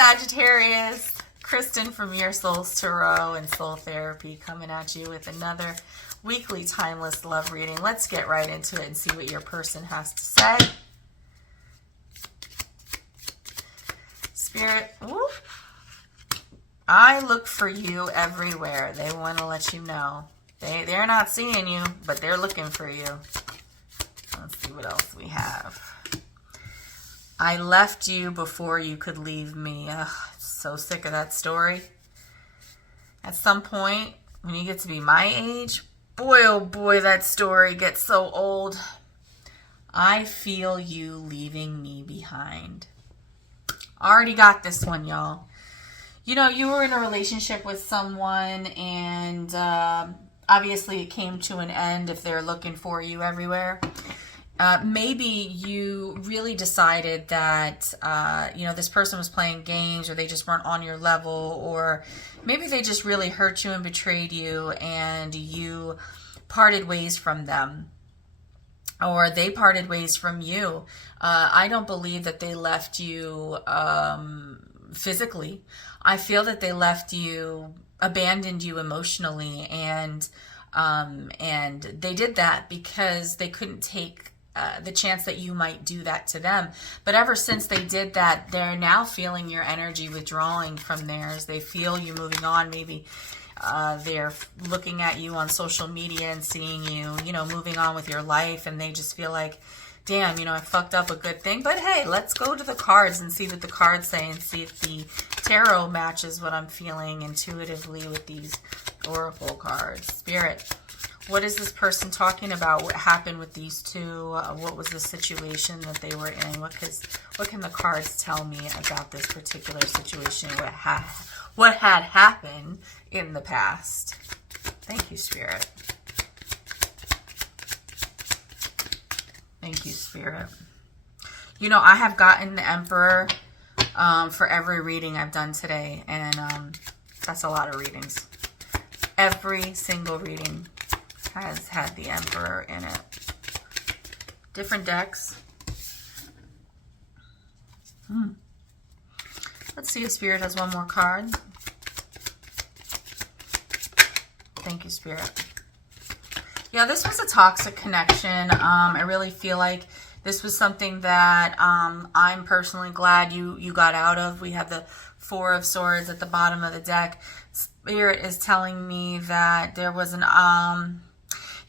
Sagittarius. Kristen from Your Soul's Tarot and Soul Therapy coming at you with another weekly timeless love reading. Let's get right into it and see what your person has to say. Spirit, whoop. I look for you everywhere. They want to let you know. They're not seeing you, but they're looking for you. Let's see what else we have. I left you before you could leave me. Ugh, so sick of that story. At some point, when you get to be my age, boy, oh boy, that story gets so old. I feel you leaving me behind. Already got this one, y'all. You know, you were in a relationship with someone and obviously it came to an end if they're looking for you everywhere. Maybe you really decided that, you know, this person was playing games or they just weren't on your level, or maybe they just really hurt you and betrayed you and you parted ways from them, or they parted ways from you. I don't believe that they left you physically. I feel that they left you, abandoned you emotionally, and they did that because they couldn't take the chance that you might do that to them. But ever since they did that, they're now feeling your energy withdrawing from theirs. They feel you moving on. Maybe they're looking at you on social media and seeing you, you know, moving on with your life, and they just feel like, damn, you know, I fucked up a good thing. But hey, let's go to the cards and see what the cards say and see if the tarot matches what I'm feeling intuitively with these oracle cards. Spirit, what is this person talking about? What happened with these two? What was the situation that they were in? What can the cards tell me about this particular situation? What had happened in the past? Thank you, Spirit. Thank you, Spirit. You know, I have gotten the Emperor for every reading I've done today, and that's a lot of readings. Every single reading has had the Emperor in it. Different decks. Let's see if Spirit has one more card. Thank you, Spirit. Yeah, this was a toxic connection. I really feel like this was something that I'm personally glad you got out of. We have the Four of Swords at the bottom of the deck. Spirit is telling me that there was an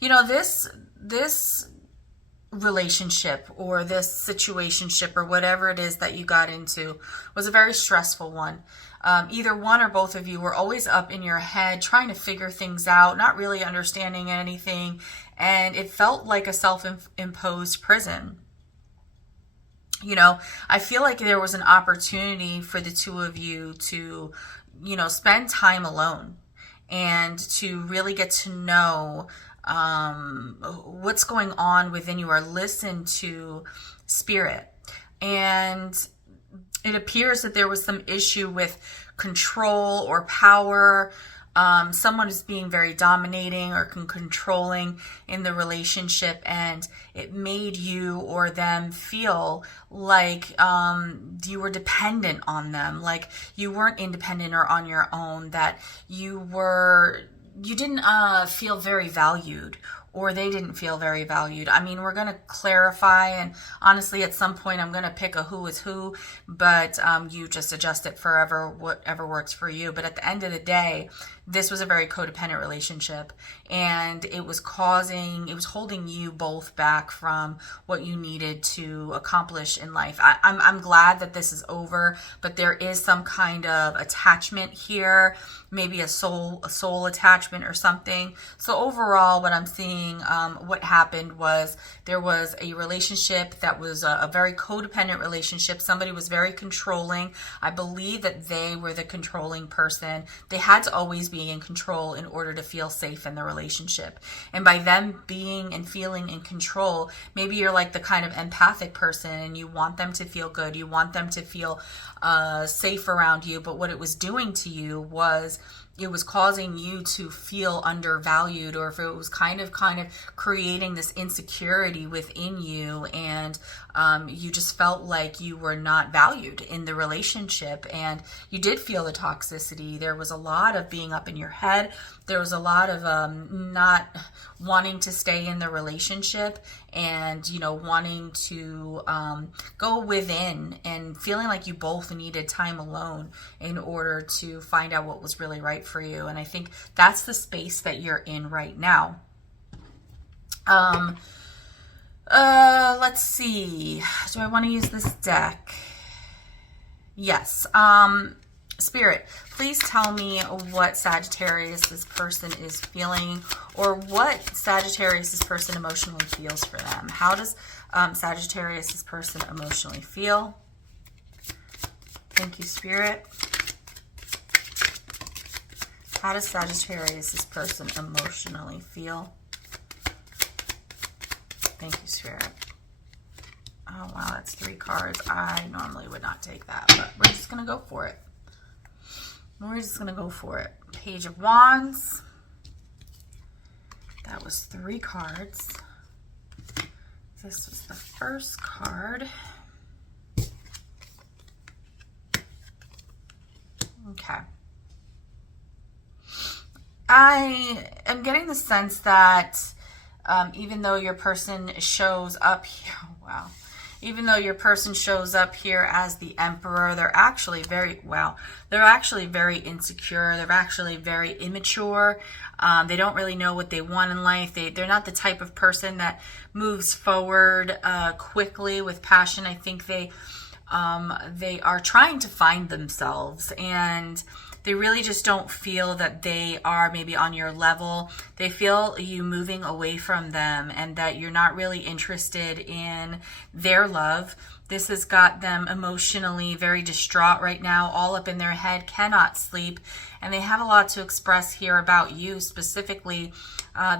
you know, this relationship or this situationship or whatever it is that you got into was a very stressful one. Either one or both of you were always up in your head trying to figure things out, not really understanding anything, and it felt like a self-imposed prison. You know, I feel like there was an opportunity for the two of you to, you know, spend time alone and to really get to know what's going on within you, or listen to Spirit. And it appears that there was some issue with control or power. Someone is being very dominating or controlling in the relationship, and it made you or them feel like you were dependent on them, like you weren't independent or on your own, that you didn't feel very valued, or they didn't feel very valued. I mean, we're going to clarify, and honestly, at some point, I'm going to pick a who is who, but you just adjust it forever, whatever works for you. But at the end of the day, this was a very codependent relationship, and it was holding you both back from what you needed to accomplish in life. I'm glad that this is over, but there is some kind of attachment here, maybe a soul attachment or something. So overall, what I'm seeing, what happened was there was a relationship that was a very codependent relationship. Somebody was very controlling. I believe that they were the controlling person. They had to always be in control in order to feel safe in the relationship. And by them being and feeling in control, maybe you're like the kind of empathic person and you want them to feel good. You want them to feel safe around you. But what it was doing to you was it was causing you to feel undervalued, or if it was kind of creating this insecurity within you, and you just felt like you were not valued in the relationship, and you did feel the toxicity. There was a lot of being up in your head. There was a lot of not wanting to stay in the relationship, and wanting to go within, and feeling like you both needed time alone in order to find out what was really right for you. And I think that's the space that you're in right now. Let's see. Do I want to use this deck? Yes. Spirit, please tell me what Sagittarius this person is feeling, or what Sagittarius this person emotionally feels for them. How does Sagittarius this person emotionally feel? Thank you, Spirit. How does Sagittarius this person emotionally feel? Thank you, Spirit. Oh, wow, that's 3 cards. I normally would not take that, but we're just going to go for it. We're just going to go for it. Page of Wands. That was 3 cards. This was the first card. Okay. I am getting the sense that even though your person shows up here, wow. Even though your person shows up here as the Emperor, they're actually very insecure. They're actually very immature. They don't really know what they want in life. They're not the type of person that moves forward quickly with passion. I think they are trying to find themselves, and they really just don't feel that they are maybe on your level. They feel you moving away from them, and that you're not really interested in their love. This has got them emotionally very distraught right now, all up in their head, cannot sleep, and they have a lot to express here about you specifically.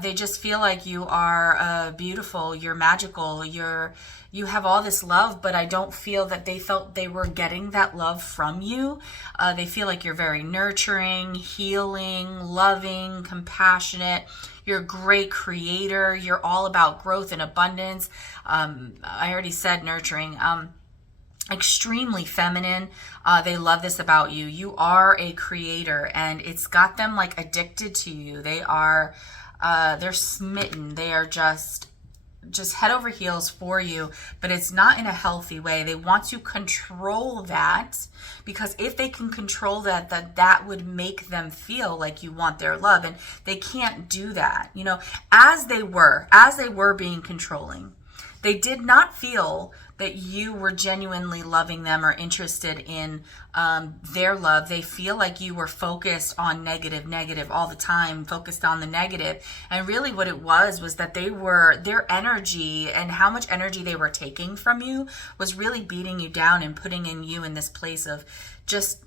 They just feel like you are beautiful, you're magical, you have all this love, but I don't feel that they felt they were getting that love from you. They feel like you're very nurturing, healing, loving, compassionate. You're a great creator. You're all about growth and abundance. I already said nurturing. Extremely feminine. They love this about you. You are a creator, and it's got them like addicted to you. They are, they're smitten. They are just head over heels for you, but it's not in a healthy way. They want to control that, because if they can control that would make them feel like you want their love, and they can't do that. As they were being controlling, they did not feel that you were genuinely loving them or interested in their love. They feel like you were focused on negative all the time, focused on the negative. And really what it was that their energy and how much energy they were taking from you was really beating you down and putting you in this place of just,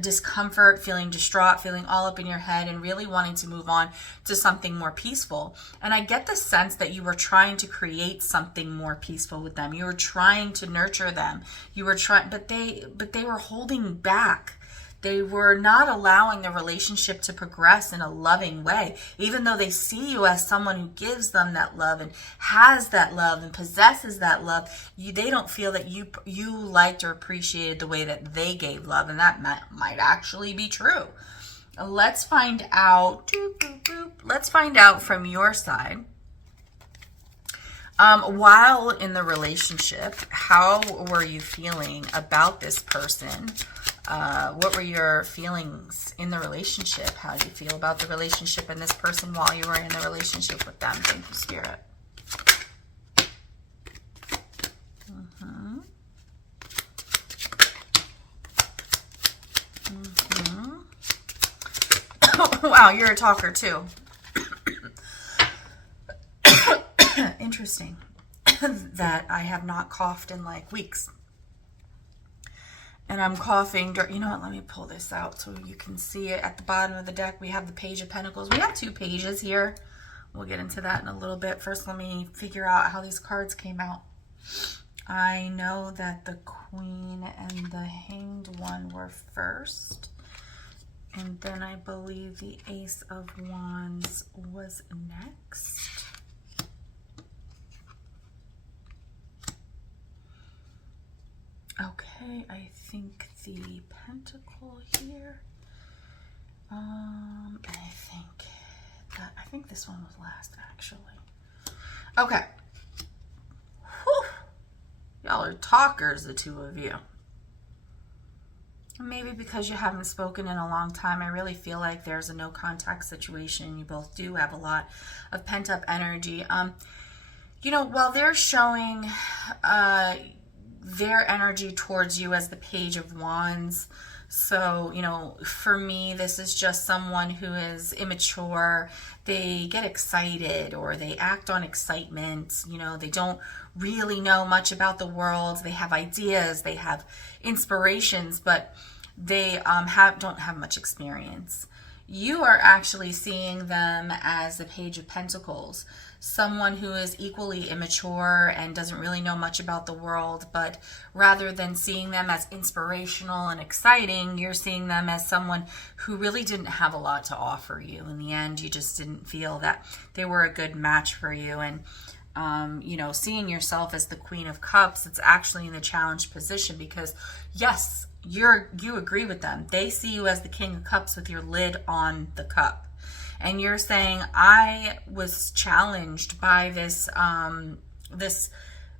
discomfort, feeling distraught, feeling all up in your head, and really wanting to move on to something more peaceful. And I get the sense that you were trying to create something more peaceful with them. You were trying to nurture them. You were trying, but they were holding back. They were not allowing the relationship to progress in a loving way, even though they see you as someone who gives them that love and has that love and possesses that love. They don't feel that you liked or appreciated the way that they gave love, and that might actually be true. Let's find out. Let's find out from your side. While in the relationship, how were you feeling about this person? What were your feelings in the relationship? How do you feel about the relationship and this person while you were in the relationship with them? Thank you, Spirit. Wow, you're a talker too. Interesting that I have not coughed in like weeks. And I'm coughing. You know what? Let me pull this out so you can see it. At the bottom of the deck, we have the Page of Pentacles. We have 2 pages here. We'll get into that in a little bit. First, let me figure out how these cards came out. I know that the Queen and the Hanged One were first. And then I believe the Ace of Wands was next. Okay, I think the Pentacle here. I think this one was last, actually. Okay. Whew. Y'all are talkers, the two of you. Maybe because you haven't spoken in a long time, I really feel like there's a no contact situation. You both do have a lot of pent up energy. You know, while they're showing their energy towards you as the Page of Wands, so, you know, for me, this is just someone who is immature. They get excited or they act on excitement. You know, they don't really know much about the world. They have ideas, they have inspirations, but they don't have much experience. You are actually seeing them as the Page of Pentacles, someone who is equally immature and doesn't really know much about the world, but rather than seeing them as inspirational and exciting, you're seeing them as someone who really didn't have a lot to offer you. In the end, you just didn't feel that they were a good match for you. And you know, seeing yourself as the Queen of Cups, it's actually in the challenged position because, yes, you agree with them. They see you as the King of Cups with your lid on the cup. And you're saying, I was challenged by this this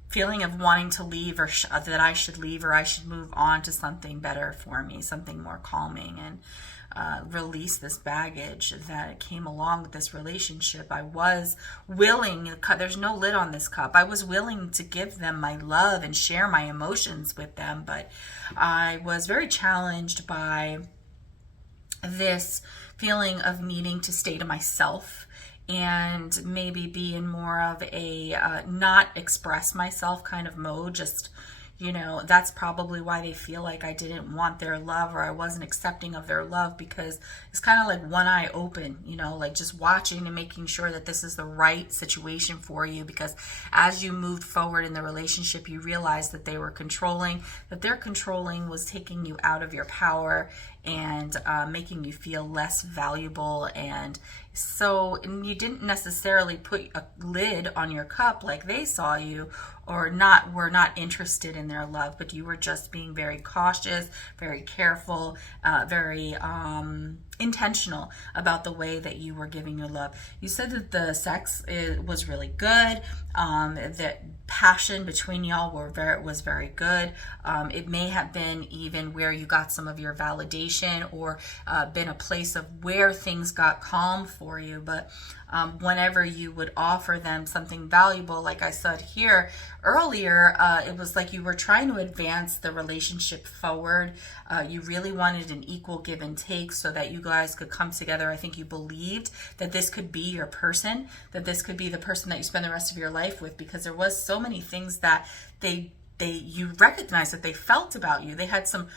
feeling of wanting to leave, or that I should leave, or I should move on to something better for me, something more calming, and release this baggage that came along with this relationship. I was willing, there's no lid on this cup, I was willing to give them my love and share my emotions with them, but I was very challenged by this feeling of needing to stay to myself and maybe be in more of a not express myself kind of mode. Just, you know, that's probably why they feel like I didn't want their love, or I wasn't accepting of their love, because it's kind of like one eye open, you know, like just watching and making sure that this is the right situation for you, because as you moved forward in the relationship, you realized that they were controlling, that their controlling was taking you out of your power and making you feel less valuable. And so you didn't necessarily put a lid on your cup like they saw you, or were not interested in their love, but you were just being very cautious, very careful, very intentional about the way that you were giving your love. You said that the sex was really good, that passion between y'all was very good. It may have been even where you got some of your validation, or been a place of where things got calm for you. But whenever you would offer them something valuable, like I said here earlier, it was like you were trying to advance the relationship forward. You really wanted an equal give and take so that you guys could come together. I think you believed that this could be your person, that this could be the person that you spend the rest of your life with, because there was so many things that you recognized that they felt about you. They had some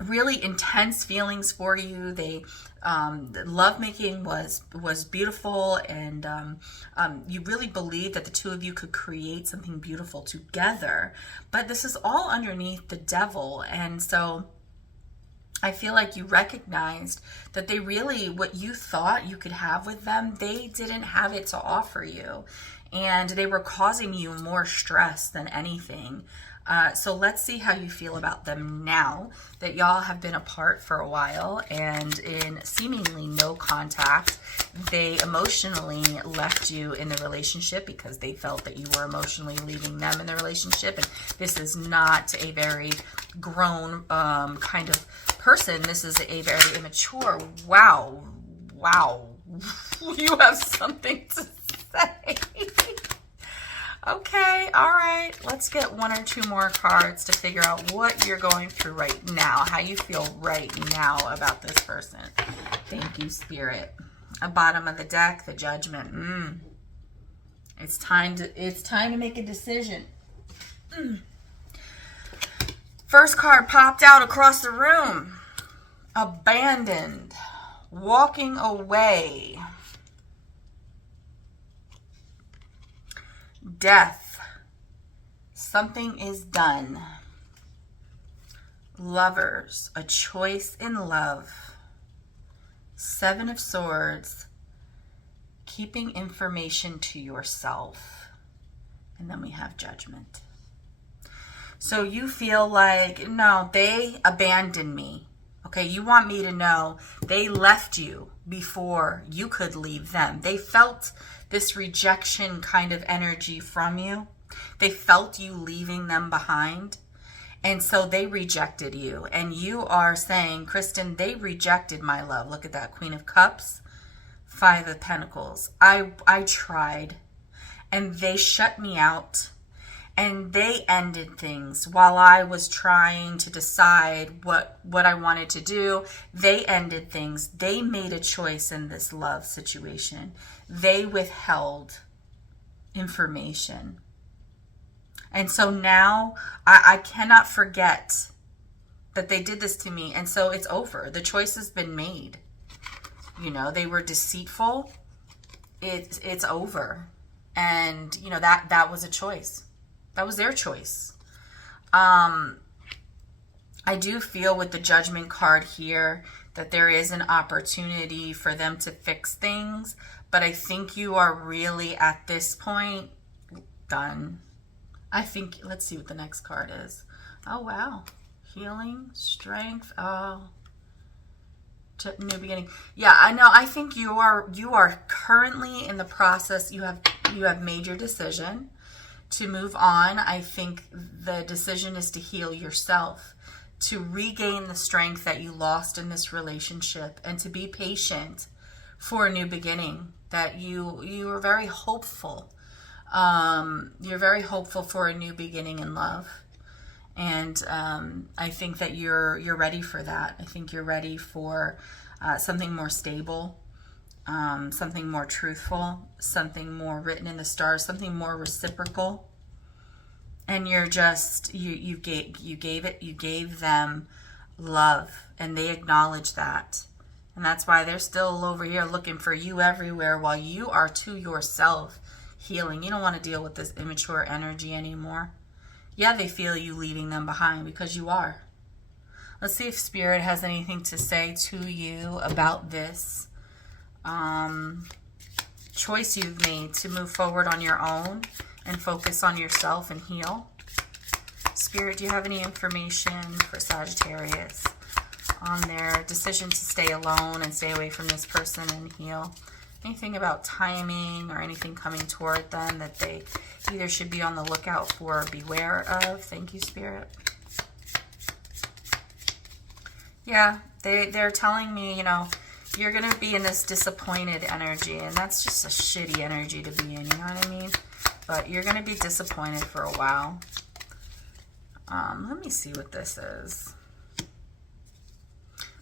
really intense feelings for you. They lovemaking was beautiful, and you really believed that the two of you could create something beautiful together. But this is all underneath the devil, and so I feel like you recognized that they really, what you thought you could have with them, they didn't have it to offer you, and they were causing you more stress than anything. So let's see how you feel about them now that y'all have been apart for a while and in seemingly no contact. They emotionally left you in the relationship because they felt that you were emotionally leaving them in the relationship. And this is not a very grown kind of person. This is a very immature. Wow. You have something to say. Okay, all right. Let's get one or two more cards to figure out what you're going through right now, how you feel right now about this person. Thank you, Spirit. Bottom of the deck, the Judgment. It's time to make a decision. First card popped out across the room. Abandoned. Walking away. Death. Something is done. Lovers, a choice in love. Seven of Swords, keeping information to yourself. And then we have Judgment. So you feel like, no, they abandoned me. Okay, you want me to know they left you before you could leave them. They felt this rejection kind of energy from you. They felt you leaving them behind. And so they rejected you. And you are saying, Kristen, they rejected my love. Look at that, Queen of Cups, Five of Pentacles. I tried, and they shut me out. And they ended things while I was trying to decide what I wanted to do. They ended things. They made a choice in this love situation. They withheld information. And so now I cannot forget that they did this to me. And so it's over. The choice has been made. You know, they were deceitful. It's over. And, you know, that was a choice. That was their choice. I do feel with the Judgment card here that there is an opportunity for them to fix things. But I think you are really at this point done. I think, let's see what the next card is. Oh, wow. Healing, strength. Oh, new beginning. Yeah, I know. I think you are currently in the process. You have made your decision to move on. I think the decision is to heal yourself, to regain the strength that you lost in this relationship, and to be patient for a new beginning. That you are very hopeful. You're very hopeful for a new beginning in love. And I think that you're ready for that. I think you're ready for something more stable, something more truthful, something more written in the stars, something more reciprocal. And you're just you gave them love, and they acknowledge that. And that's why they're still over here looking for you everywhere, while you are to yourself healing. You don't want to deal with this immature energy anymore. Yeah, they feel you leaving them behind, because you are. Let's see if Spirit has anything to say to you about this choice you've made to move forward on your own and focus on yourself and heal. Spirit, do you have any information for Sagittarius on their decision to stay alone and stay away from this person and heal? Anything about timing or anything coming toward them that they either should be on the lookout for or beware of? Thank you, Spirit. Yeah, they're telling me, you know, you're going to be in this disappointed energy, and that's just a shitty energy to be in, you know what I mean? But you're going to be disappointed for a while. Let me see what this is.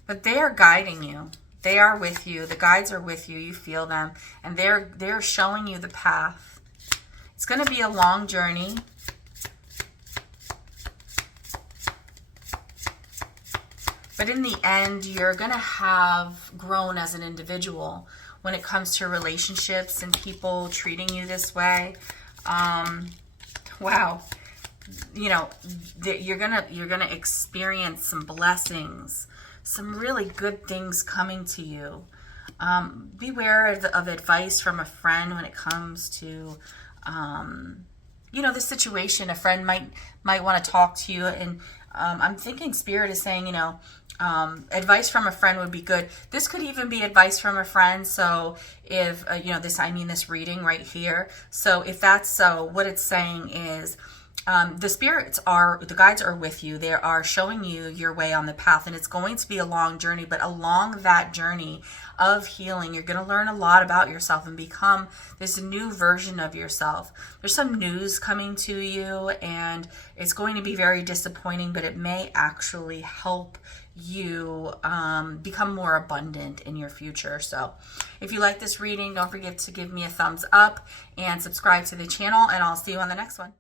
But they are guiding you. They are with you. The guides are with you. You feel them. And they're showing you the path. It's going to be a long journey. But in the end, you're going to have grown as an individual when it comes to relationships and people treating you this way. Wow. You know, you're gonna experience some blessings, some really good things coming to you. Beware of advice from a friend when it comes to, you know, the situation. A friend might want to talk to you, and I'm thinking Spirit is saying, you know, advice from a friend would be good. This could even be advice from a friend. So if, you know, this reading right here. So if that's so, what it's saying is, the guides are with you. They are showing you your way on the path, and it's going to be a long journey, but along that journey of healing, you're going to learn a lot about yourself and become this new version of yourself. There's some news coming to you, and it's going to be very disappointing, but it may actually help you become more abundant in your future. So if you like this reading, don't forget to give me a thumbs up and subscribe to the channel, and I'll see you on the next one.